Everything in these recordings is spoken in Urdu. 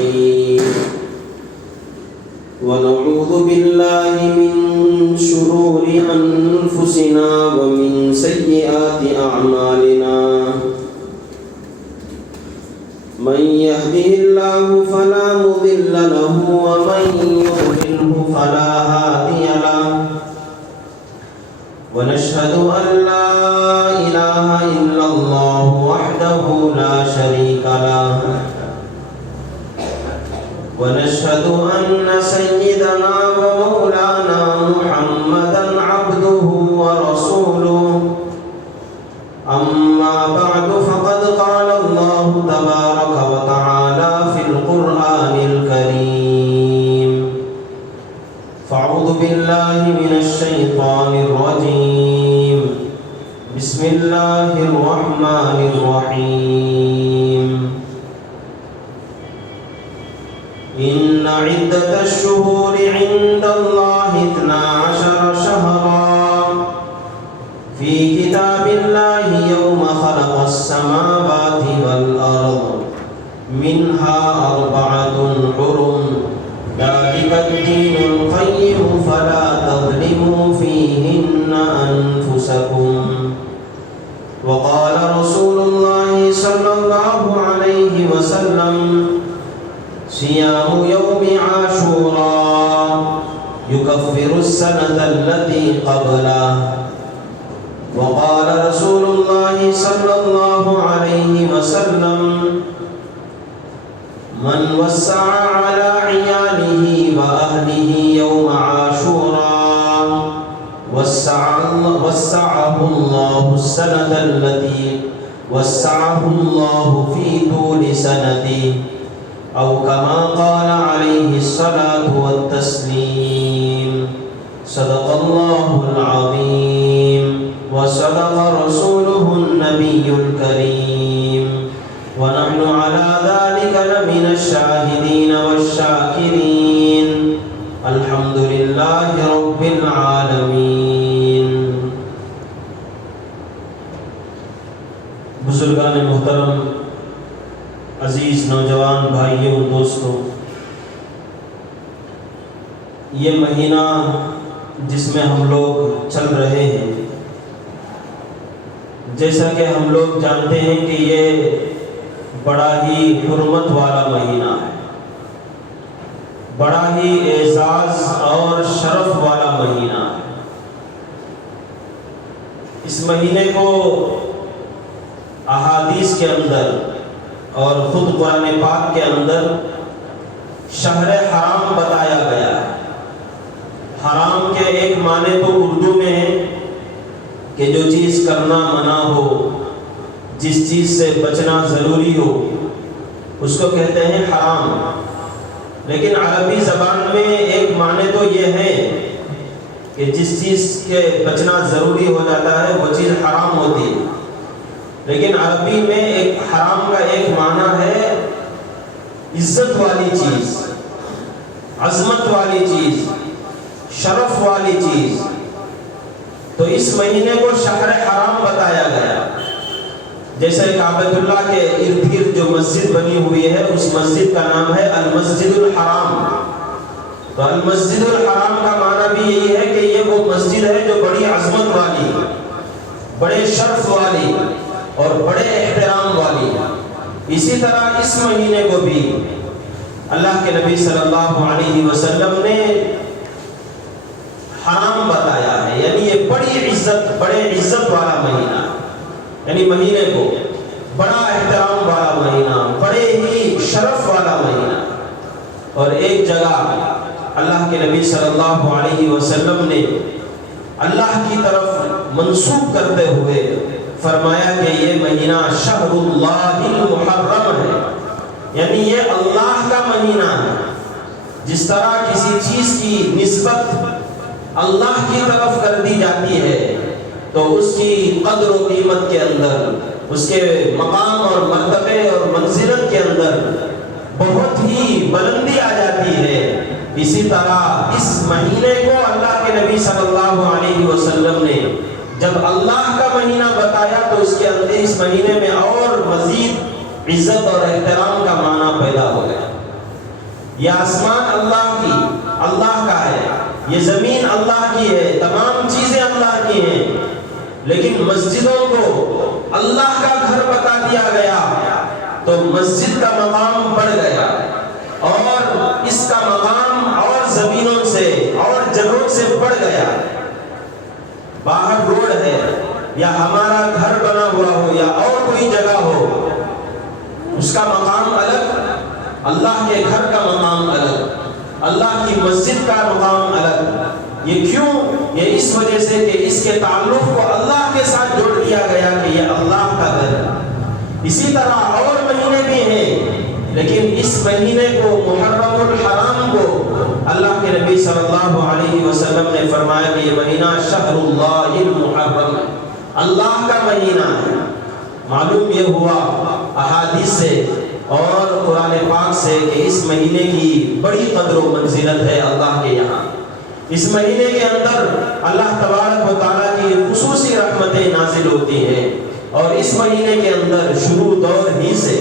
الرجيم ونعوذ بالله من شرور أنفسنا ومن سيئات أعمالنا من يهده الله فلا مضل له ومن يضلله فلا هادي له ونشهد أن لا إله إلا الله وحده لا شريك له ونشهد أن سيدنا ومولانا محمدا عبده ورسوله أما بعد فقد قال الله تبارك وتعالى في القرآن الكريم فأعوذ بالله من الشيطان الرجيم بسم الله الرحمن الرحيم إن عدة الشهور عند الله 12 شهرا في كتاب الله يوم خلق السماوات والأرض منها 4 حرم ذلك الدين القيم فلا تظلموا فيهن أنفسكم وقال رسول الله صلى الله عليه وسلم صيام يوم عاشوراء يكفر السنة التي قبله وقال رسول الله صلى الله عليه وسلم من وسع على عياله وأهله يوم عاشوراء وسعه الله السنة التي وسعه الله في طول سنته أو كما قال عليه الصلاة والتسليم صدق الله العظيم وصدق رسوله النبي الكريم ونحن على ذلك لمن الشاهدين والشاكرين الحمد لله رب العالمين. بزرگان محترم، عزیز نوجوان بھائیوں دوستوں، یہ مہینہ جس میں ہم لوگ چل رہے ہیں، جیسا کہ ہم لوگ جانتے ہیں کہ یہ بڑا ہی حرمت والا مہینہ ہے، بڑا ہی اعزاز اور شرف والا مہینہ ہے۔ اس مہینے کو احادیث کے اندر اور خود قرآن پاک کے اندر شہر حرام بتایا گیا ہے۔ حرام کے ایک معنی تو اردو میں ہے کہ جو چیز کرنا منع ہو، جس چیز سے بچنا ضروری ہو، اس کو کہتے ہیں حرام۔ لیکن عربی زبان میں ایک معنی تو یہ ہے کہ جس چیز کے بچنا ضروری ہو جاتا ہے وہ چیز حرام ہوتی ہے۔ لیکن عربی میں ایک حرام کا ایک معنی ہے عزت والی چیز، عظمت والی چیز، شرف والی چیز۔ تو اس مہینے کو شہر حرام بتایا گیا۔ جیسے کعبۃ اللہ کے ارد گرد جو مسجد بنی ہوئی ہے، اس مسجد کا نام ہے المسجد الحرام۔ تو المسجد الحرام کا معنی بھی یہی ہے کہ یہ وہ مسجد ہے جو بڑی عظمت والی، بڑے شرف والی اور بڑے احترام والی۔ اسی طرح اس مہینے کو بھی اللہ کے نبی صلی اللہ علیہ وسلم نے حرام بتایا ہے، یعنی یہ بڑے عزت والا مہینہ، یعنی مہینے کو بڑا احترام والا مہینہ، بڑے ہی شرف والا مہینہ۔ اور ایک جگہ اللہ کے نبی صلی اللہ علیہ وسلم نے اللہ کی طرف منسوب کرتے ہوئے فرمایا کہ یہ مہینہ شہر اللہ المحرم ہے، یعنی یہ اللہ کا مہینہ ہے۔ جس طرح کسی چیز کی نسبت اللہ کی طرف کر دی جاتی ہے تو اس کی قدر و قیمت کے اندر، اس کے مقام اور مرتبے اور منزلت کے اندر بہت ہی بلندی آ جاتی ہے، اسی طرح اس مہینے کو اللہ کے نبی صلی اللہ علیہ وسلم نے جب اللہ کا مہینہ بتایا تو اس کے اندر اس مہینے میں اور مزید عزت اور احترام کا معنی پیدا ہو گیا۔ یہ آسمان اللہ کی اللہ کا ہے، یہ زمین اللہ کی ہے، تمام چیزیں اللہ کی ہیں، لیکن مسجدوں کو اللہ کا گھر بتا دیا گیا تو مسجد کا مقام بڑھ گیا، اور اس کا مقام اور زمینوں سے اور جگہوں سے بڑھ گیا۔ باہر روڈ ہے یا ہمارا گھر بنا ہوا ہو یا اور کوئی جگہ ہو، اس کا مقام الگ، اللہ کے گھر کا مقام الگ، اللہ کی مسجد کا مقام الگ۔ یہ کیوں؟ یہ اس وجہ سے کہ اس کے تعلق کو اللہ کے ساتھ جوڑ دیا گیا کہ یہ اللہ کا گھر ہے۔ اسی طرح اور مہینے بھی ہیں، لیکن اس مہینے کو محرم الحرام کو اللہ کے نبی صلی اللہ علیہ وسلم نے فرمایا کہ یہ مہینہ شہر اللہ المحرم، اللہ کا مہینہ ہے۔ معلوم یہ ہوا احادیث سے اور قرآن پاک سے کہ اس مہینے کی بڑی قدر و منزلت ہے اللہ کے یہاں۔ اس مہینے کے اندر اللہ تبارک و تعالیٰ کی خصوصی رحمتیں نازل ہوتی ہیں، اور اس مہینے کے اندر شروع دور ہی سے،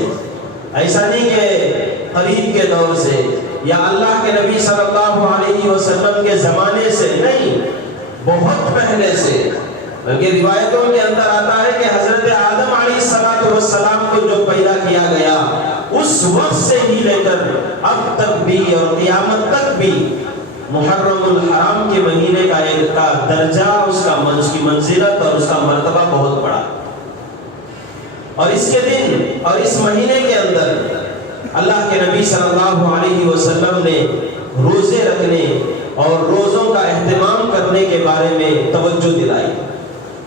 ایسا نہیں کہ قریب کے دور سے یا اللہ کے نبی صلی اللہ علیہ وسلم کے زمانے سے نہیں، بہت پہلے سے، بلکہ روایتوں کے اندر آتا ہے کہ حضرت آدم علیہ السلام کو جو پیدا کیا گیا اس وقت سے ہی لے کر اب تک بھی اور قیامت تک بھی محرم الحرام کے مہینے کا درجہ، اس کی منزلت اور اس کا مرتبہ بہت بڑا، اور اس کے دن اور اس مہینے کے اندر اللہ کے نبی صلی اللہ علیہ وسلم نے روزے رکھنے اور روزوں کا اہتمام کرنے کے بارے میں توجہ دلائی،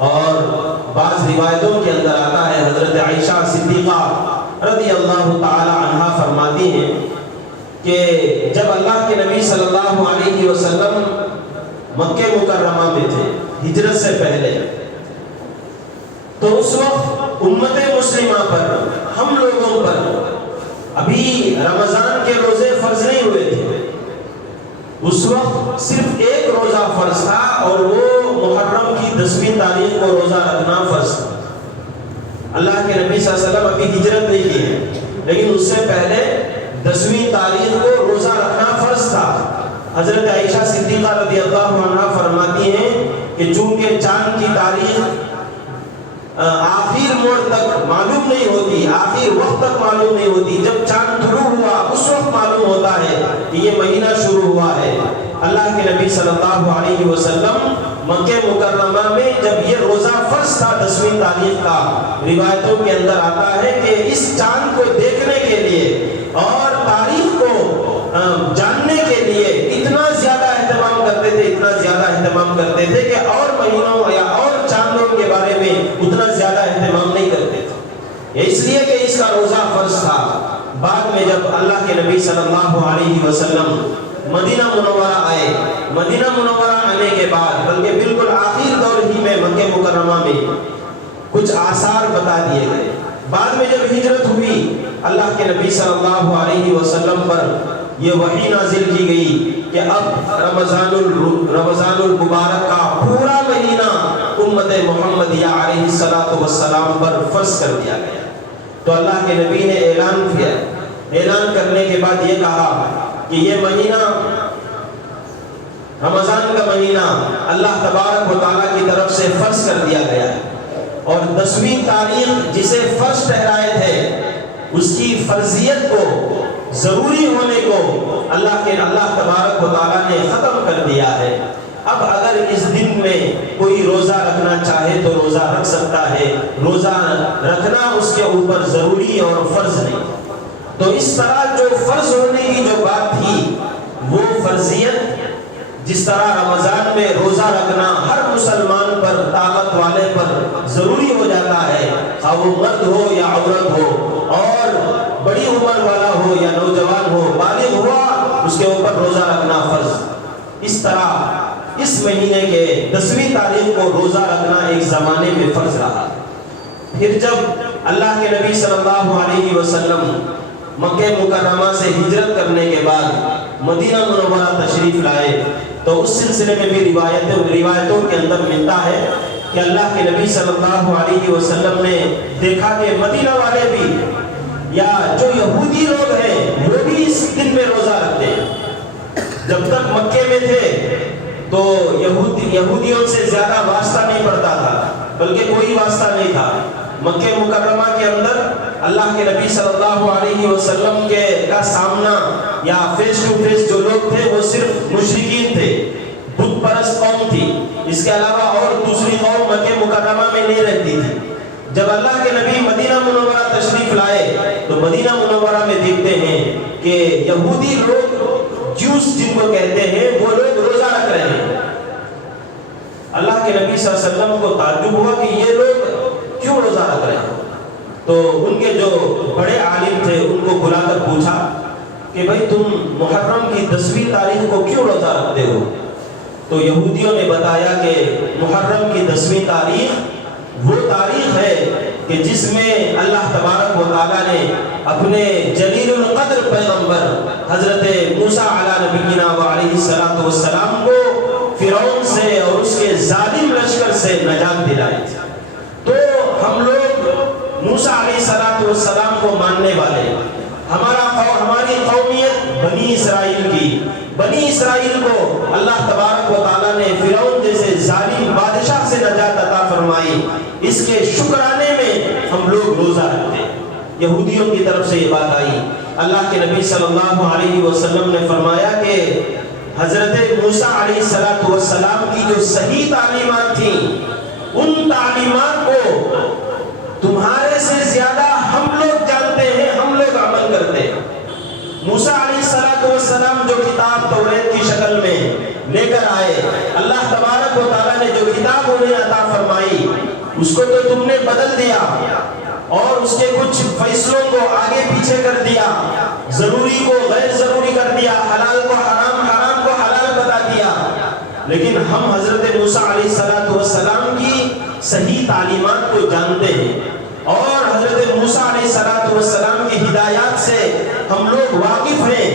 اور بعض روایتوں کے اندر آتا ہے حضرت عائشہ صدیقہ رضی اللہ تعالی عنہا فرماتی ہیں کہ جب اللہ کے نبی صلی اللہ علیہ وسلم مکہ مکرمہ میں تھے ہجرت سے پہلے، تو اس وقت امت مسلمہ پر، ہم لوگوں پر ابھی رمضان کے روزے فرض نہیں ہوئے تھے، اس وقت صرف ایک روزہ فرض تھا، اور وہ محرم کی 10ویں تاریخ کو روزہ رکھنا فرض تھا۔ اللہ کے نبی صلی اللہ علیہ وسلم ابھی ہجرت نہیں کی ہے، لیکن اس سے پہلے 10ویں تاریخ کو روزہ رکھنا فرض تھا۔ حضرت عائشہ صدیقہ رضی اللہ عنہا فرماتی ہیں کہ چونکہ چاند کی تاریخ آخر موڑ تک معلوم نہیں ہوتی، آخر وقت تک معلوم نہیں ہوتی، جب چاند طلوع ہوا اس وقت معلوم ہوتا ہے کہ یہ مہینہ شروع ہوا ہے۔ اللہ کے نبی صلی اللہ علیہ وسلم مکہ مکرمہ میں جب یہ روزہ فرض تھا 10ویں تاریخ کا، روایتوں کے اندر آتا ہے کہ اس چاند کو دیکھنے کے لیے اور تاریخ کو جاننے کے لیے اتنا زیادہ اہتمام کرتے تھے، اتنا زیادہ اہتمام کرتے تھے کہ اور مہینوں یا اور چاندوں کے بارے میں اتنا زیادہ اہتمام نہیں کرتے تھے، اس لیے کہ اس کا روزہ فرض تھا۔ بعد میں جب اللہ کے نبی صلی اللہ علیہ وسلم مدینہ منورہ آئے، مدینہ منورہ آنے کے بعد بلکہ بالکل آخر دور ہی میں مکہ مکرمہ میں کچھ آثار بتا دیے گئے۔ بعد میں جب ہجرت ہوئی، اللہ کے نبی صلی اللہ علیہ وسلم پر یہ وحی نازل کی گئی کہ اب رمضان المبارک کا پورا مہینہ امت محمدیہ علیہ السلام پر فرض کر دیا گیا۔ تو اللہ کے نبی نے اعلان کیا، اعلان کرنے کے بعد یہ کہا کہ یہ مہینہ رمضان کا مہینہ اللہ تبارک و تعالیٰ کی طرف سے فرض کر دیا گیا ہے، اور 10ویں تاریخ جسے فرض ٹھہرائے تھے اس کی فرضیت کو، ضروری ہونے کو اللہ تبارک و تعالیٰ نے ختم کر دیا ہے۔ اب اگر اس دن میں کوئی روزہ رکھنا چاہے تو روزہ رکھ سکتا ہے، روزہ رکھنا اس کے اوپر ضروری اور فرض نہیں۔ تو اس طرح جو فرض ہونے کی جو بات تھی وہ فرضیت، جس طرح رمضان میں روزہ رکھنا ہر مسلمان پر، طاقت والے پر ضروری ہو جاتا ہے، خواہ وہ مرد ہو یا عورت ہو، اور بڑی عمر والا ہو یا نوجوان ہو، بالغ ہوا اس کے اوپر روزہ رکھنا فرض، اس طرح اس مہینے کے 10ویں تاریخ کو روزہ رکھنا ایک زمانے میں فرض رہا۔ پھر جب اللہ کے نبی صلی اللہ علیہ وسلم مکہ مکرمہ سے ہجرت کرنے کے بعد مدینہ منورہ تشریف لائے، تو اس سلسلے میں بھی روایتوں کے اندر ملتا ہے کہ اللہ کے نبی صلی اللہ علیہ وسلم نے دیکھا کہ مدینہ والے بھی یا جو یہودی لوگ ہیں وہ بھی اس دن میں روزہ رکھتے ہیں۔ جب تک مکے میں تھے تو یہودیوں سے زیادہ واسطہ نہیں پڑتا تھا، بلکہ کوئی واسطہ نہیں تھا۔ مکہ مکرمہ کے اندر اللہ کے نبی صلی اللہ علیہ وسلم کا سامنا یا فیس ٹو فیس جو لوگ تھے وہ صرف مشرکین تھے، بت پرست قوم تھی، اس کے علاوہ اور دوسری قوم مکہ مکرمہ میں نہیں رہتی تھی۔ جب اللہ کے نبی مدینہ منورہ تشریف لائے تو مدینہ منورہ میں دیکھتے ہیں کہ یہودی لوگ، جوس جن کو کہتے ہیں، وہ لوگ روزہ رکھ رہے ہیں۔ اللہ کے نبی صلی اللہ علیہ وسلم کو تعجب ہوا کہ یہ لوگ کیوں روزہ رکھ رہے ہیں؟ تو ان کے جو بڑے عالم تھے ان کو بلا کر پوچھا کہ بھائی تم محرم کی 10ویں تاریخ کو کیوں روزہ رکھتے ہو؟ تو یہودیوں نے بتایا کہ محرم کی 10ویں تاریخ وہ تاریخ ہے کہ جس میں اللہ تبارک و تعالیٰ نے اپنے جلیل القدر پیغمبر حضرت موسیٰ علیہ نبینا و علیہ السلام کو فرعون سے اور اس کے ظالم لشکر سے نجات دلائی تھی۔ تو ہم لوگ موسیٰ علیہ السلام کو ماننے والے، ہماری قومیت بنی اسرائیل کی، بنی اسرائیل کو اللہ تبارک و تعالیٰ نے فرعون جیسے ظالم بادشاہ سے نجات عطا فرمائی، اس کے شکرانے میں ہم لوگ روزہ رکھتے ہیں۔ یہودیوں کی طرف سے یہ بات آئی، اللہ کے نبی صلی اللہ علیہ وسلم نے فرمایا کہ حضرت موسیٰ علیہ السلام کی جو صحیح تعلیمات تھیں، ان تعلیمات کو تمہارے سے زیادہ ہم لوگ جانتے ہیں، ہم لوگ عمل کرتے ہیں۔ موسیٰ علیہ السلام جو کتاب توریت کی شکل میں لے کر آئے، اللہ تبارک و تعالیٰ نے جو کتاب انہیں عطا فرمائی اس کو تو تم نے بدل دیا اور اس کے کچھ فیصلوں کو آگے پیچھے کر دیا، ضروری کو غیر ضروری کر دیا، حلال کو حرام، حرام کو حلال بتا دیا۔ لیکن ہم حضرت موسیٰ علیہ السلام کی صحیح تعلیمات کو جانتے ہیں اور حضرت موسیٰ علیہ السلام کی ہدایات سے ہم لوگ واقف ہیں۔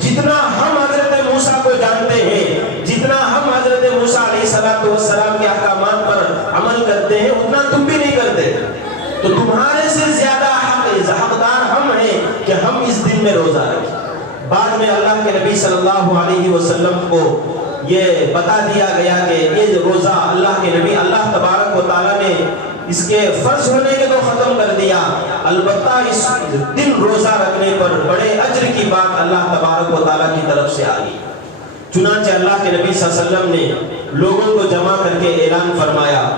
جتنا ہم حضرت موسیٰ کو جانتے ہیں، جتنا ہم حضرت موسیٰ علیہ السلام کے احکامات پر عمل کرتے ہیں، اتنا تم بھی نہیں کرتے۔ تو تمہارے سے زیادہ حقدار ہم ہیں کہ ہم اس دن میں روزہ رکھیں۔ بعد میں اللہ کے نبی صلی اللہ علیہ وسلم کو یہ بتا دیا گیا کہ یہ روزہ اللہ کے نبی، اللہ تبارک و تعالیٰ نے اس کے فرض ہونے کے تو ختم کر دیا، البتہ اس دن روزہ رکھنے پر بڑے اجر کی بات اللہ تبارک و تعالیٰ کی طرف سے آئی۔ چنانچہ اللہ کے نبی صلی اللہ علیہ وسلم نے لوگوں کو جمع کر کے اعلان فرمایا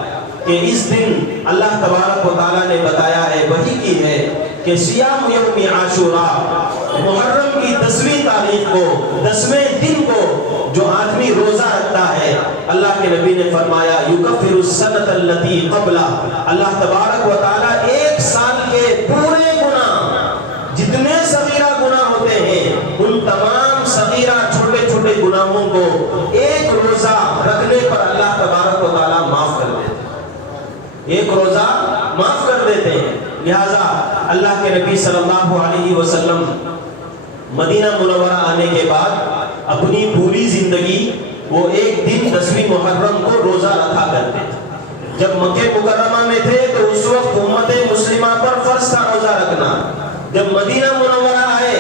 کہ اس دن اللہ تبارک و تعالیٰ نے بتایا ہے، وحی کی ہے کہ صیام یوم عاشوراء، محرم کی 10ویں تاریخ کو، 10ویں دن کو جو آدمی روزہ رکھتا ہے، اللہ کے نبی نے فرمایا یکفر السنۃ التي قبلہ، اللہ تبارک و تعالیٰ ایک سال کے پورے گناہ، جتنے صغیرہ گناہ ہوتے ہیں، ان تمام صغیرہ چھوٹے چھوٹے گناہوں کو ایک روزہ رکھنے پر اللہ تبارک و تعالیٰ معاف کر دیتے ہیں، ایک روزہ معاف کر دیتے ہیں۔ لہٰذا اللہ کے نبی صلی اللہ علیہ وسلم مدینہ منورہ آنے کے بعد اپنی پوری زندگی وہ ایک دن 10ویں محرم کو روزہ رکھا کرتے تھے۔ جب مکہ مکرمہ میں تھے تو اس وقت امت مسلمہ پر فرض تھا روزہ رکھنا، جب مدینہ منورہ آئے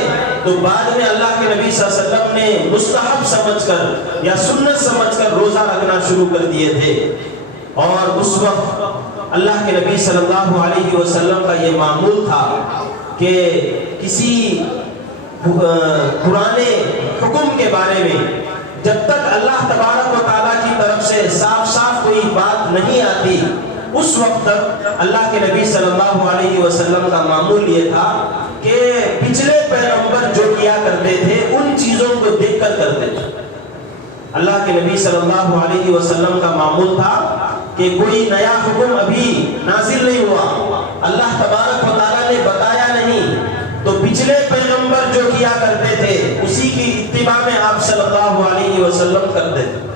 تو بعد میں اللہ کے نبی صلی اللہ علیہ وسلم نے مستحب سمجھ کر یا سنت سمجھ کر روزہ رکھنا شروع کر دیے تھے۔ اور اس وقت اللہ کے نبی صلی اللہ علیہ وسلم کا یہ معمول تھا کہ کسی پرانے حکم کے بارے میں جب تک اللہ تبارک و تعالیٰ کی طرف سے صاف صاف کوئی بات نہیں آتی، اس وقت تک اللہ کے نبی صلی اللہ علیہ وسلم کا معمول یہ تھا کہ پچھلے پیغمبر جو کیا کرتے تھے ان چیزوں کو دیکھ کر کرتے تھے۔ اللہ کے نبی صلی اللہ علیہ وسلم کا معمول تھا کہ کوئی نیا حکم ابھی نازل نہیں ہوا، اللہ تبارک و تعالیٰ نے بتایا نہیں، تو پچھلے پیغمبر جو کیا کرتے تھے اسی کی اتباع میں آپ صلی اللہ علیہ وسلم کرتے تھے۔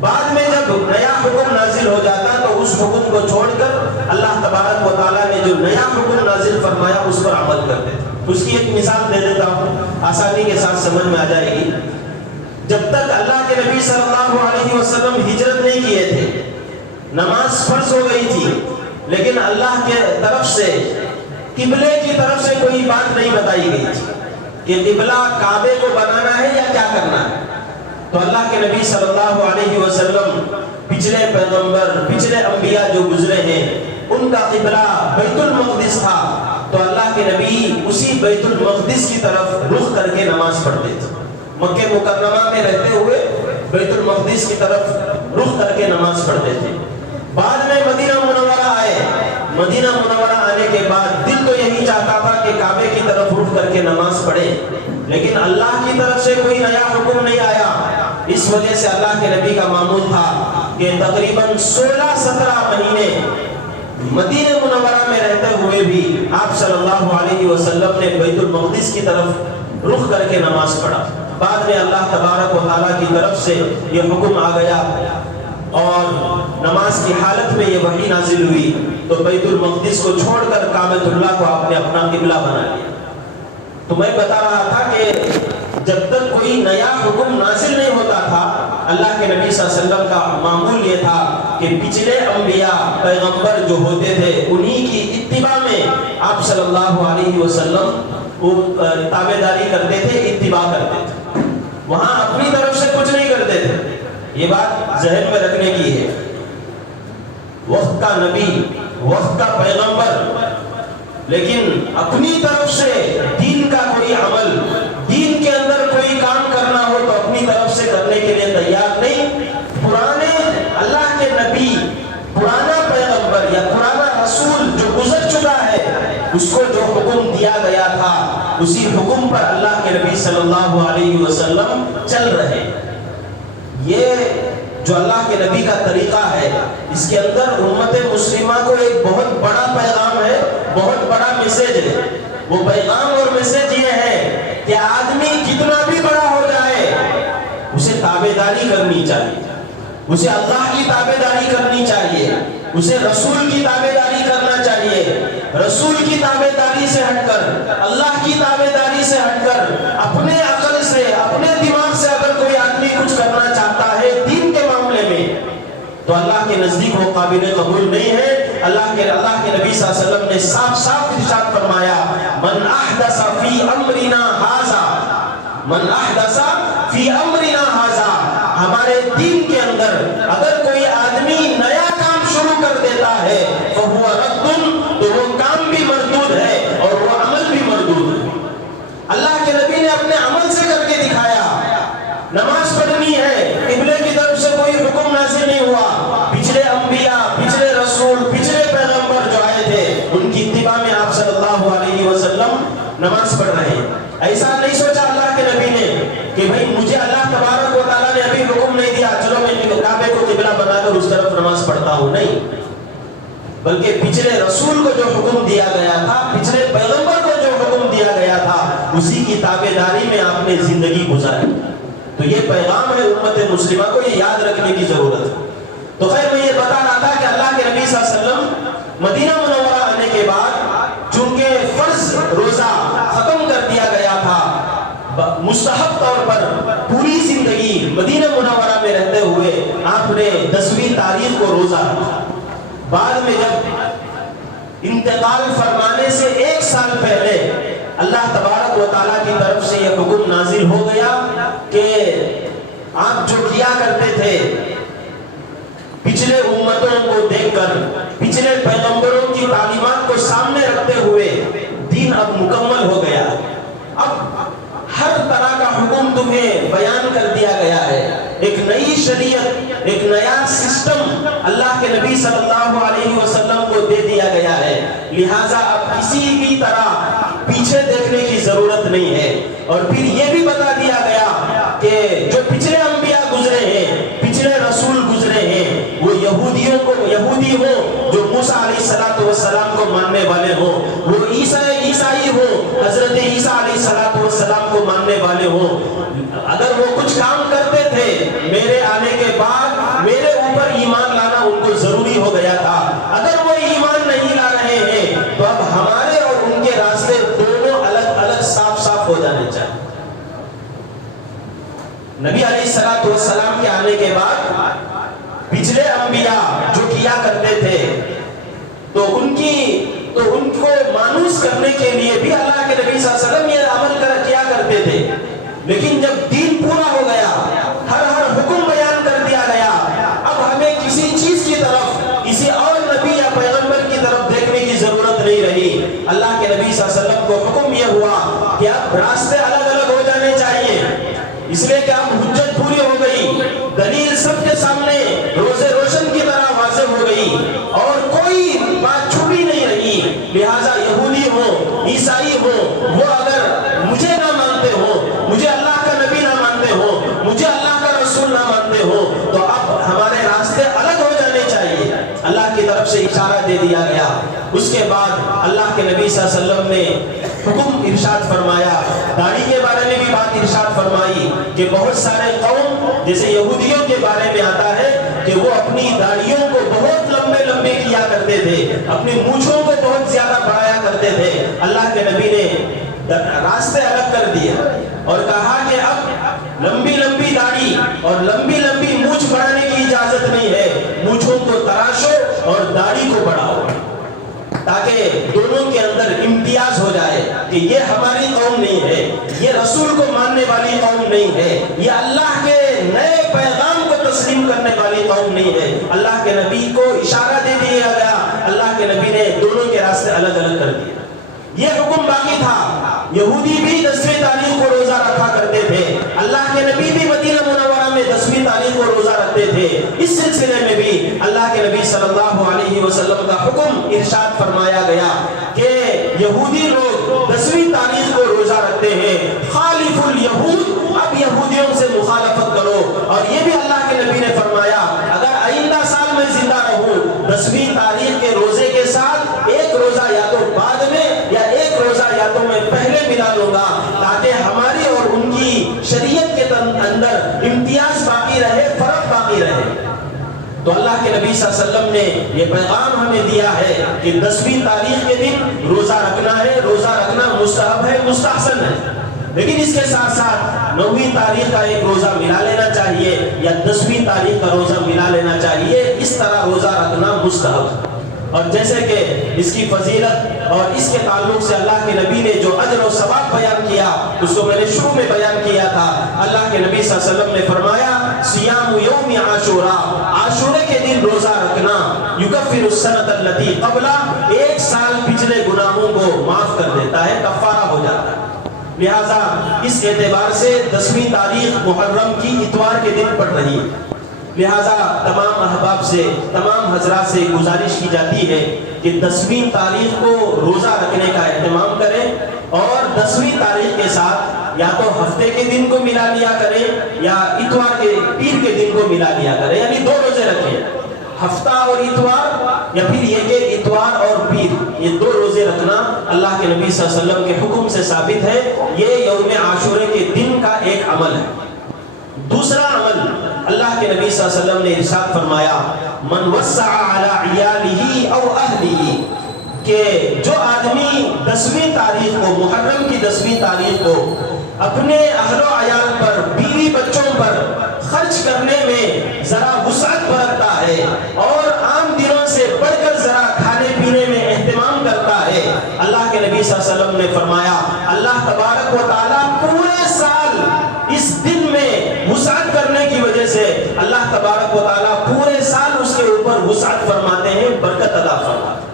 بعد میں جب نیا حکم نازل ہو جاتا تو اس حکم کو چھوڑ کر اللہ تبارک و تعالیٰ نے جو نیا حکم نازل فرمایا اس پر عمل کرتے تھے۔ اس کی ایک مثال دے دیتا ہوں، آسانی کے ساتھ سمجھ میں آ جائے گی۔ جب تک اللہ کے نبی صلی اللہ علیہ وسلم ہجرت نہیں کیے تھے، نماز فرض ہو گئی تھی، لیکن اللہ کے طرف سے قبلے کی طرف سے کوئی بات نہیں بتائی گئی تھی کہ قبلہ کعبے کو بنانا ہے یا کیا کرنا ہے۔ تو اللہ کے نبی صلی اللہ علیہ وسلم پچھلے پیغمبر پچھلے انبیاء جو گزرے ہیں ان کا قبلہ بیت المقدس تھا، تو اللہ کے نبی اسی بیت المقدس کی طرف رخ کر کے نماز پڑھتے تھے۔ مکہ مکرمہ میں رہتے ہوئے بیت المقدس کی طرف رخ کر کے نماز پڑھتے تھے۔ بعد میں مدینہ منورہ آئے، مدینہ منورہ آنے کے بعد دل تو یہی چاہتا تھا کہ کعبے کی طرف رخ کر کے نماز پڑھے، لیکن اللہ کی طرف سے کوئی نیا حکم نہیں آیا۔ اس وجہ سے اللہ کے نبی کا معمول تھا کہ تقریباً 16-17 مہینے مدینہ منورہ میں رہتے ہوئے بھی آپ صلی اللہ علیہ وسلم نے بیت المقدس کی طرف رخ کر کے نماز پڑھا۔ بعد میں اللہ تبارک و تعالیٰ کی طرف سے یہ حکم آ گیا اور نماز کی حالت میں یہ وحی نازل ہوئی، تو بیت المقدس کو چھوڑ کر کعبۃ اللہ کو آپ نے اپنا قبلہ بنا لیا۔ تو میں بتا رہا تھا کہ جب تک کوئی نیا حکم نازل نہیں ہوتا تھا، اللہ کے نبی صلی اللہ علیہ وسلم کا معمول یہ تھا کہ پچھلے انبیاء پیغمبر جو ہوتے تھے انہی کی اتباع میں آپ صلی اللہ علیہ وسلم تابع داری کرتے تھے، اتباع کرتے تھے، وہاں اپنی طرف سے کچھ نہیں کرتے تھے۔ یہ بات ذہن میں رکھنے کی ہے۔ وقت کا نبی، وقت کا پیغمبر، لیکن اپنی طرف سے دین کا کوئی عمل، دین کے اندر کوئی کام کرنا ہو تو اپنی طرف سے کرنے کے لیے تیار نہیں۔ پرانے اللہ کے نبی، پرانا پیغمبر یا پرانا رسول جو گزر چکا ہے، اس کو جو حکم دیا گیا تھا اسی حکم پر اللہ کے نبی صلی اللہ علیہ وسلم چل رہے۔ یہ جو اللہ کے نبی کا طریقہ ہے، اس کے اندر امت مسلمہ کو ایک بہت بڑا پیغام ہے، بہت بڑا میسج ہے۔ وہ پیغام اور میسج یہ ہے کہ آدمی کتنا بھی بڑا ہو جائے اسے تابع داری کرنی چاہیے، اسے اللہ کی تابع داری کرنی چاہیے، اسے رسول کی تابع داری کرنا چاہیے۔ رسول کی تابع داری سے ہٹ کر، اللہ کی تابع داری سے ہٹ کر، اپنے عقل سے، اپنے دماغ سے اگر کوئی آدمی کچھ کرنا چاہتا ہے دین کے معاملے میں، تو اللہ کے نزدیک وہ قابل قبول نہیں ہے۔ اللہ کے نبی صلی اللہ علیہ وسلم نے صاف صاف ارشاد فرمایا، من احدث فی امرنا ھذا، من احدث فی امرنا ھذا، ہمارے دین کے اندر اگر کوئی آدمی نیا کام شروع کر دیتا ہے فہو رد، تو وہ کام بھی مردود ہے اور وہ عمل بھی مردود ہے۔ اللہ کے نبی نے اپنے عمل سے کر کے دکھایا۔ نماز پڑھنی ہے، قبلے کی طرف سے کوئی حکم نازل نہیں ہوا، پچھلے انبیاء، پچھلے رسول، پچھلے پیغمبر جو آئے تھے ان کی اتباع میں آپ صلی اللہ علیہ وسلم نماز پڑھ رہے ہیں۔ ایسا نہیں سوچا اللہ کے نبی نے کہ بھئی مجھے اللہ تبارک و تعالیٰ نے ابھی حکم نہیں دیا، چلو میں کعبے کو قبلہ بنا کر اس طرف نماز پڑھتا ہوں، نہیں، بلکہ پچھلے رسول کو جو حکم دیا گیا تھا، پچھلے پیغمبر کو جو حکم دیا گیا تھا، اسی کی تابع داری میں آپ نے زندگی گزاری۔ تو یہ پیغام ہے امت مسلمہ کو، یہ یاد رکھنے کی ضرورت ہے۔ تو خیر میں یہ بتا رہا تھا کہ اللہ کے نبی صلی اللہ علیہ وسلم مدینہ منورہ آنے کے بعد چونکہ فرض روزہ ختم کر دیا گیا تھا، مستحب طور پر پوری زندگی مدینہ منورہ میں رہتے ہوئے آپ نے 10ویں تاریخ کو روزہ رکھا۔ بعد میں جب انتقال فرمانے سے 1 سال پہلے اللہ تبارک و تعالیٰ کی طرف سے یہ حکم نازل ہو گیا کہ آپ جو کیا کرتے تھے پچھلے امتوں کو دیکھ کر، پچھلے پیغمبروں کی تعلیمات کو سامنے رکھتے ہوئے، دین اب مکمل ہو گیا۔ اب ہر طرح کا حکم تمہیں بیان کر دیا گیا ہے، ایک نئی شریعت، ایک نیا سسٹم اللہ کے نبی صلی اللہ علیہ وسلم کو دے دیا گیا ہے، لہٰذا اب کسی بھی طرح پیچھے دیکھنے کی ضرورت نہیں ہے۔ اور پھر یہ بھی بتا دیا گیا کہ جو پچھلے انبیاء گزرے ہیں، پچھلے رسول گزرے ہیں، وہ یہودی ہوں جو موسیٰ علیہ السلام کو ماننے والے ہوں، وہ عیسائی ہوں، حضرت عیسیٰ علیہ السلام کو ماننے والے ہوں، اگر وہ کچھ کام کرتے تھے میرے آنے کے بعد میرے اوپر ایمان لانا ان کو ضروری ہو گیا تھا۔ اگر وہ ایمان نہیں لا رہے ہیں تو اب ہمارے اور ان کے راستے دونوں الگ الگ صاف صاف ہو جانے چاہیے۔ نبی علیہ السلام کے آنے کے بعد پچھلے انبیاء جو کیا کرتے تھے تو ان کو مانوس کرنے کے لیے بھی اللہ کے نبی صلی اللہ علیہ وسلم یہ عمل کیا کرتے تھے، لیکن جب دین پورا ہو گیا، ہر اس لیے کہ اب حجت پوری ہو گئی، دلیل سب کے سامنے روزے روشن کی طرح واضح ہو گئی اور کوئی بات چھپی نہیں رہی۔ لہٰذا یہودی ہو، عیسائی ہو، وہ اگر مجھے نہ مانتے ہو، مجھے اللہ کا نبی نہ مانتے ہو، مجھے اللہ کا رسول نہ مانتے ہو، تو اب ہمارے راستے الگ ہو جانے چاہیے۔ اللہ کی طرف سے اشارہ دے دیا گیا۔ اس کے بعد اللہ کے نبی صلی اللہ علیہ وسلم نے حکم ارشاد فرمایا، داڑھی کے بارے میں بھی بات ارشاد فرمائی کہ بہت سارے قوم جیسے یہودیوں کے بارے میں آتا ہے کہ وہ اپنی داڑھیوں کو بہت لمبے لمبے کیا کرتے تھے، اپنی مونچھوں کو بہت زیادہ بڑھایا کرتے تھے۔ اللہ کے نبی نے راستے الگ کر دیے اور کہا کہ اب لمبی لمبی داڑھی اور لمبی لمبی مونچھ بڑھانے کی اجازت نہیں ہے، مونچھوں کو تراشو اور داڑھی کو بڑھاؤ، تاکہ دونوں کے اندر امتیاز ہو جائے کہ یہ ہماری قوم نہیں ہے، یہ رسول کو ماننے والی قوم نہیں ہے، یہ اللہ کے نئے پیغام کو تسلیم کرنے والی قوم نہیں ہے۔ اللہ کے نبی کو اشارہ دے دیا گیا، اللہ کے نبی نے دونوں کے راستے الگ الگ کر دیے۔ یہ حکم باقی تھا، یہودی بھی 10ویں تاریخ کو روزہ رکھا کرتے تھے، اللہ کے نبی بھی مدینہ منورہ میں 10ویں تاریخ کو روزہ رکھتے تھے۔ اس سلسلے میں بھی اللہ کے نبی صلی اللہ علیہ وسلم کا حکم ارشاد فرمایا گیا کہ یہودی لوگ 10ویں تاریخ کو روزہ رکھتے ہیں، خالف الیہود، اب یہودیوں سے مخالفت کرو۔ اور یہ بھی اللہ کے نبی نے فرمایا اگر آئندہ سال میں زندہ رہوں 10ویں تاریخ کے روزے کے ساتھ ایک روزہ یا تو بعد میں یا ایک روزہ یا تو میں پہلے ملا لوں گا، تاکہ ہماری اور ان کی شریعت کے اندر امتیاز باقی رہے، فرق باقی رہے۔ تو اللہ کے نبی صلی اللہ علیہ وسلم نے یہ پیغام ہمیں دیا ہے کہ 10ویں تاریخ کے دن روزہ رکھنا ہے، روزہ رکھنا مستحب ہے، مستحسن ہے، لیکن اس کے ساتھ ساتھ 9ویں تاریخ کا ایک روزہ ملا لینا چاہیے یا 10ویں تاریخ کا روزہ ملا لینا چاہیے، اس طرح روزہ رکھنا مستحب۔ اور جیسے کہ اس کی فضیلت اور اس کے تعلق سے اللہ کے نبی نے جو اجر و ثواب بیان کیا اس کو میں نے شروع میں بیان کیا تھا۔ اللہ کے نبی صلی اللہ علیہ وسلم نے فرمایا صیام یوم عاشوراء، عاشورے کے دن روزہ رکھنا یکفر السنۃ التی قبلہ، ایک سال پچھلے گناہوں کو معاف کر دیتا ہے، کفارہ ہو جاتا ہے۔ لہٰذا اس اعتبار سے 10ویں تاریخ محرم کی اتوار کے دن پڑ رہی ہے، لہٰذا تمام احباب سے، تمام حضرات سے گزارش کی جاتی ہے کہ 10ویں تاریخ کو روزہ رکھنے کا اہتمام کریں اور 10ویں تاریخ کے ساتھ یا تو ہفتے کے دن کو ملا لیا کریں یا اتوار کے پیر کے دن کو ملا لیا کریں، یعنی 2 روزے رکھیں، ہفتہ اور اتوار، یا پھر یہ کہ اتوار اور پیر، یہ 2 روزے رکھنا اللہ کے نبی صلی اللہ علیہ وسلم کے حکم سے ثابت ہے۔ یہ یوم عاشورے کے دن کا ایک عمل ہے۔ دوسرا عمل اللہ کے نبی صلی اللہ علیہ وسلم نے ارشاد فرمایا من وسع علی عیالہ او اہلہ، کہ جو آدمی 10ویں تاریخ کو، محرم کی 10ویں تاریخ کو اپنے اہل و عیال پر، بیوی بچوں پر خرچ کرنے میں ذرا وسعت برتتا ہے اور عام دنوں سے بڑھ کر ذرا کھانے پینے میں اہتمام کرتا ہے، اللہ کے نبی صلی اللہ علیہ وسلم نے فرمایا اللہ تبارک و تعالیٰ پورے سال اس دن میں وسعت کرنے کی وجہ سے اللہ تبارک و تعالیٰ پورے سال اس کے اوپر وسعت فرماتے ہیں، برکت عطا فرماتے ہیں،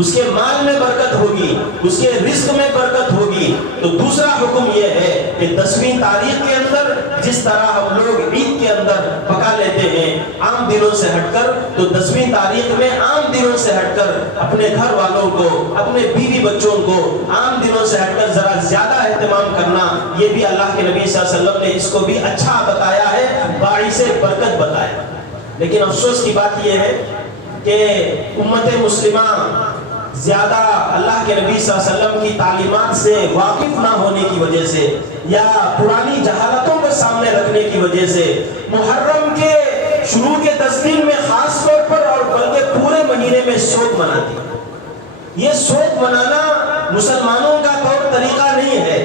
اس کے مال میں برکت ہوگی، اس کے رزق میں برکت ہوگی۔ تو دوسرا حکم یہ ہے کہ 10ویں تاریخ کے اندر جس طرح ہم لوگ عید کے اندر پکا لیتے ہیں عام دنوں سے ہٹ کر، تو 10ویں تاریخ میں عام دنوں سے ہٹ کر اپنے گھر والوں کو، اپنے بیوی بچوں کو عام دنوں سے ہٹ کر ذرا زیادہ اہتمام کرنا، یہ بھی اللہ کے نبی صلی اللہ علیہ وسلم نے اس کو بھی اچھا بتایا ہے، باعث برکت بتایا۔ لیکن افسوس کی بات یہ ہے کہ امت مسلمہ زیادہ اللہ کے نبی صلی اللہ علیہ وسلم کی تعلیمات سے واقف نہ ہونے کی وجہ سے یا پرانی جہالتوں کو سامنے رکھنے کی وجہ سے محرم کے شروع کے 10 دن میں خاص طور پر اور بلکہ پورے مہینے میں سوگ مناتی ہے۔ یہ سوگ منانا مسلمانوں کا طور طریقہ نہیں ہے،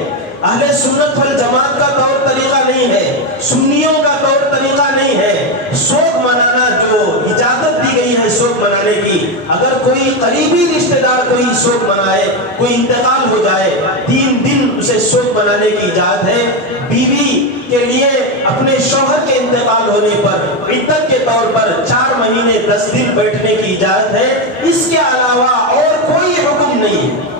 اہل سنت والجماعت کا طور طریقہ نہیں ہے، سنیوں کا طور طریقہ نہیں ہے۔ سوگ منانا جو اجازت دی گئی ہے سوگ منانے کی، اگر کوئی قریبی رشتہ دار کوئی سوگ منائے، کوئی انتقال ہو جائے، 3 دن اسے سوگ منانے کی اجازت ہے۔ بیوی کے لیے اپنے شوہر کے انتقال ہونے پر عدت کے طور پر 4 مہینے 10 دن بیٹھنے کی اجازت ہے، اس کے علاوہ اور کوئی حکم نہیں ہے۔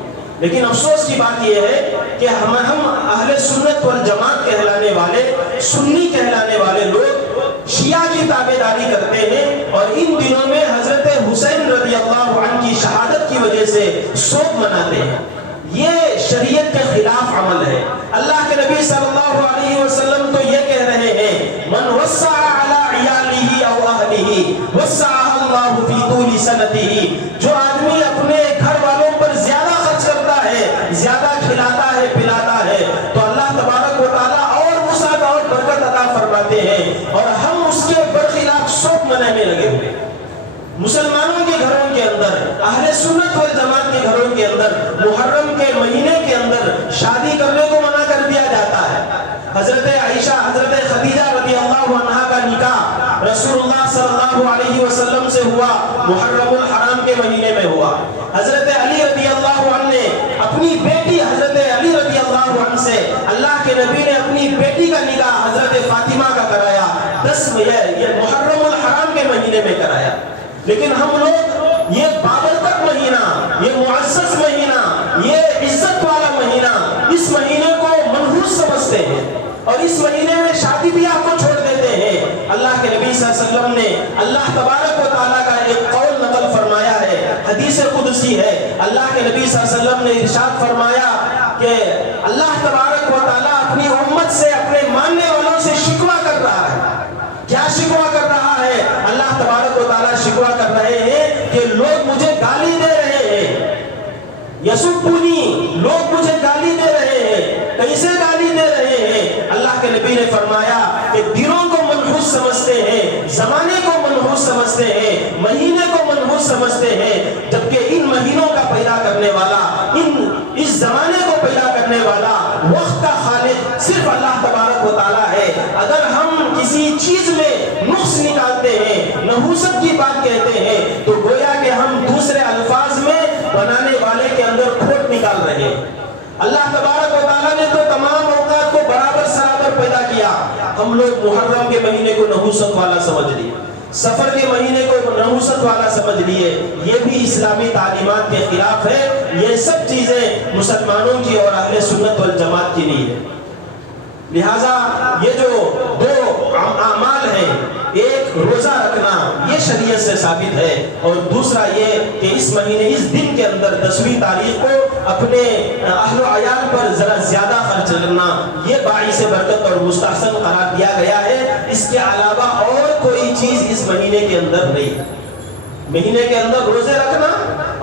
لیکن افسوس کی بات یہ ہے کہ ہم اہل سنت والجماعت کہلانے والے، سنی کہلانے والے لوگ شیعہ کی تابعداری کرتے ہیں، اور ان دنوں میں حضرت حسین رضی اللہ عنہ کی شہادت کی وجہ سے سوگ مناتے ہیں۔ یہ شریعت کے خلاف عمل ہے۔ اللہ کے نبی صلی اللہ علیہ وسلم تو یہ کہہ رہے ہیں، من وسع علی عیالہ او اہلہ وسعہ اللہ فی طول سنتہ، جو آدمی اپنے گھر والوں پر زیادہ خرچ کرتا ہے، زیادہ کھلاتا ہے، پلاتا ہے، تو اللہ تبارک و تعالیٰ اور وسعت اور برکت عطا فرماتے ہیں، اور ہم اس کے برخلاف سوگ منانے لگے ہوئے۔ مسلمانوں کے گھروں کے اندر، اہل سنت والجماعت کے گھروں کے اندر محرم کے مہینے کے اندر شادی کرنے کو منع کر دیا جاتا ہے۔ حضرت عائشہ، حضرت خدیجہ رضی اللہ عنہا کا نکاح رسول اللہ صلی اللہ علیہ وسلم سے ہوا، محرم الحرام کے مہینے میں ہوا۔ حضرت علی رضی اللہ عنہ نے اپنی بیٹی حضرت علی رضی اللہ عنہ سے، اللہ کے نبی نے اپنی بیٹی کا نکاح حضرت فاطمہ کا کرایا، 10 یہ محرم الحرام کے مہینے میں کرایا۔ لیکن ہم لوگ یہ بابرکت مہینہ، یہ معزز مہینہ، یہ عزت والا مہینہ، اس مہینے کو منحوس سمجھتے ہیں، اور اس مہینے میں شادی بیاہ کو چھوڑ دیتے ہیں۔ اللہ کے نبی صلی اللہ علیہ وسلم نے اللہ تبارک و تعالیٰ کا ایک قول نقل فرمایا ہے، حدیث قدسی ہے۔ اللہ کے نبی صلی اللہ علیہ وسلم نے ارشاد فرمایا کہ اللہ تبارک و تعالیٰ اپنی امت سے، اپنے ماننے والوں سے شکوہ کر رہا ہے۔ کیا شکوہ کر رہا ہے؟ اللہ تبارک و تعالیٰ شکوہ کر رہے ہیں کہ لوگ مجھے گالی دے رہے ہیں، یسبونی، لوگ مجھے گالی دے رہے ہیں۔ کیسے گالی دے رہے ہیں؟ اللہ کے نبی نے فرمایا کہ دنوں کو منحوس سمجھتے ہیں، زمانے کو منحوس سمجھتے ہیں، مہینے کو منحوس سمجھتے ہیں، جبکہ ان مہینوں کا پیدا کرنے والا، اس زمانے کو پیدا کرنے والا، وقت کا خالق صرف اللہ تبارک و تعالیٰ ہے۔ اگر ہم کسی چیز میں نقص نکالتے ہیں، نحوست کی بات کہتے ہیں، تو گویا کہ ہم دوسرے الفاظ میں بنانے والے کے اندر کھوٹ نکال رہے ہیں۔ اللہ تبارک و تعالیٰ نے تو تمام اوقات کو برابر سرابر پیدا کیا، ہم لوگ محرم کے مہینے کو نحوست والا سمجھ لیے، سفر کے مہینے کو نحوست والا سمجھ لیے۔ یہ بھی اسلامی تعلیمات کے خلاف ہے۔ یہ سب چیزیں مسلمانوں کی اور اہل سنت والجماعت کی نہیں ہے۔ لہٰذا یہ جو دو اعمال ہیں، ایک روزہ رکھنا، یہ شریعت سے ثابت ہے، اور دوسرا یہ کہ اس مہینے، اس دن کے اندر 10ویں تاریخ کو اپنے اہل و عیال پر ذرا زیادہ خرچ کرنا، یہ باعث برکت اور مستحسن قرار دیا گیا ہے۔ اس کے علاوہ اور کوئی چیز اس مہینے کے اندر نہیں۔ مہینے کے اندر روزے رکھنا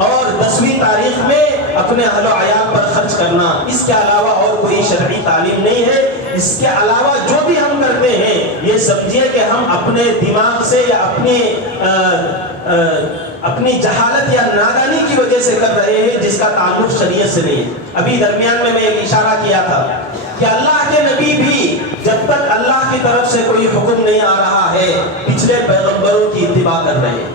اور 10ویں تاریخ میں اپنے اہل و عیال پر خرچ کرنا، اس کے علاوہ اور کوئی شرعی تعلیم نہیں ہے۔ اس کے علاوہ جو بھی ہم کرتے ہیں، یہ سمجھیے کہ ہم اپنے دماغ سے یا اپنی جہالت یا نادانی کی وجہ سے کر رہے ہیں، جس کا تعلق شریعت سے نہیں ہے۔ ابھی درمیان میں ایک اشارہ کیا تھا کہ اللہ کے نبی بھی جب تک اللہ کی طرف سے کوئی حکم نہیں آ رہا ہے، پچھلے پیغمبروں کی اتباع کر رہے ہیں۔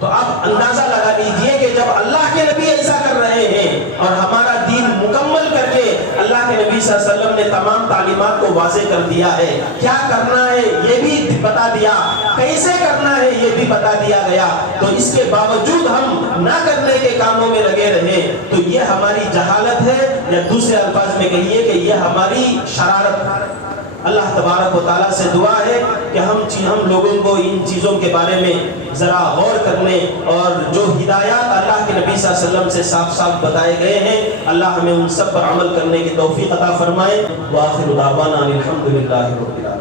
تو آپ اندازہ لگا لیجئے کہ جب اللہ کے نبی ایسا کر رہے ہیں اور ہمارا دین مکمل کر کے اللہ کے نبی صلی اللہ علیہ وسلم نے تمام تعلیمات کو واضح کر دیا ہے، کیا کرنا ہے یہ بھی بتا دیا، کیسے کرنا ہے یہ بھی بتا دیا گیا، تو اس کے باوجود ہم نہ کرنے کے کاموں میں لگے رہے، تو یہ ہماری جہالت ہے، یا دوسرے الفاظ میں کہیے کہ یہ ہماری شرارت۔ اللہ تبارک و تعالیٰ سے دعا ہے کہ ہم لوگوں کو ان چیزوں کے بارے میں ذرا غور کرنے، اور جو ہدایات اللہ کے نبی صلی اللہ علیہ وسلم سے صاف صاف بتائے گئے ہیں، اللہ ہمیں ان سب پر عمل کرنے کی توفیق عطا فرمائے۔ وآخر دعوانا الحمدللہ رب العالمین۔